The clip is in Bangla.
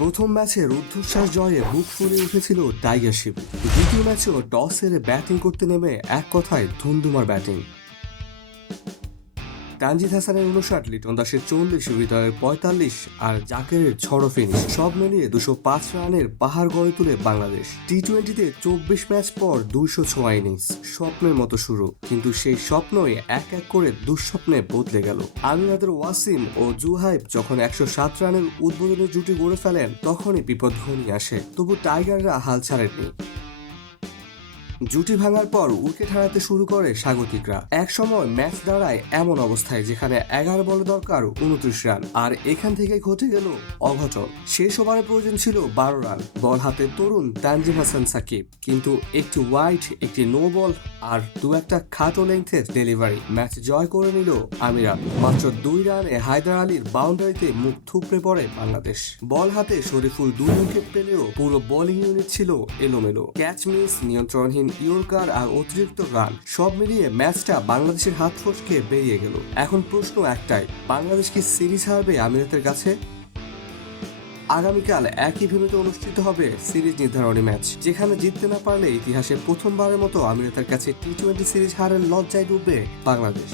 প্রথম ম্যাচে রুদ্ধশ্বাস জয়ে বুক ফুলে উঠেছিল টাইগার শিপ। দ্বিতীয় ম্যাচেও টস হেরে ব্যাটিং করতে নেমে এক কথায় ধুমধুমার ব্যাটিং। তানজিদ হাসানের 59, লিটন দাসের 40, হৃদয়ের 45 আর জাকেরের ঝড়ো ফিনিশ, সব মিলিয়ে 205 রানের পাহাড় গড়ে তুলে বাংলাদেশ। টি-20-তে 24 ম্যাচ পর 206 ইনিংস, স্বপ্নের মতো শুরু, কিন্তু সেই স্বপ্নই এক এক করে দুঃস্বপ্নে বদলে গেল। আমিরাদের ওয়াসিম ও জুহাইব যখন 107 রানের উদ্বোধনী জুটি গড়ে ফেলেন, তখনই বিপদ ঘনিয়ে আসে। তবু টাইগাররা হাল ছাড়েননি। জুটি ভাঙার পর উইকেট হারাতে শুরু করে স্বাগতিকরা। এক সময় ম্যাচ দাঁড়ায় এমন অবস্থায় যেখানে 11 বলে দরকার 29 রান, আর এখান থেকে ঘটে গেল অঘটন। শেষ ওভারে প্রয়োজন ছিল 12 রান। বল হাতে তরুণ তানজিম হাসান সাকিব, কিন্তু একটি ওয়াইড, একটি নো বল আর দু একটা খাটো লেংথের ডেলিভারি ম্যাচ জয় করে নিল আমিরাত। মাত্র 2 রানে হায়দার আলীর বাউন্ডারিতে মুখ থুবড়ে পড়ে বাংলাদেশ। বল হাতে শরীফুল 2 উইকেট পেলেও পুরো বোলিং ইউনিট ছিল এলোমেলো। ক্যাচ মিস, নিয়ন্ত্রণহীন ইয়র্কার আর অতিরিক্ত রান, সব মিলিয়ে ম্যাচটা বাংলাদেশের হাত ফসকে বেরিয়ে গেল। এখন প্রশ্ন একটাই, বাংলাদেশ কি সিরিজ হারবে আমিরাতের কাছে? আগামীকাল একই ভেন্যুতে অনুষ্ঠিত হবে সিরিজ নির্ধারণী ম্যাচ, যেখানে জিততে না পারলে ইতিহাসে প্রথমবারের মতো আমিরাতের কাছে টি-20 সিরিজ হারের লজ্জায় ডুববে বাংলাদেশ।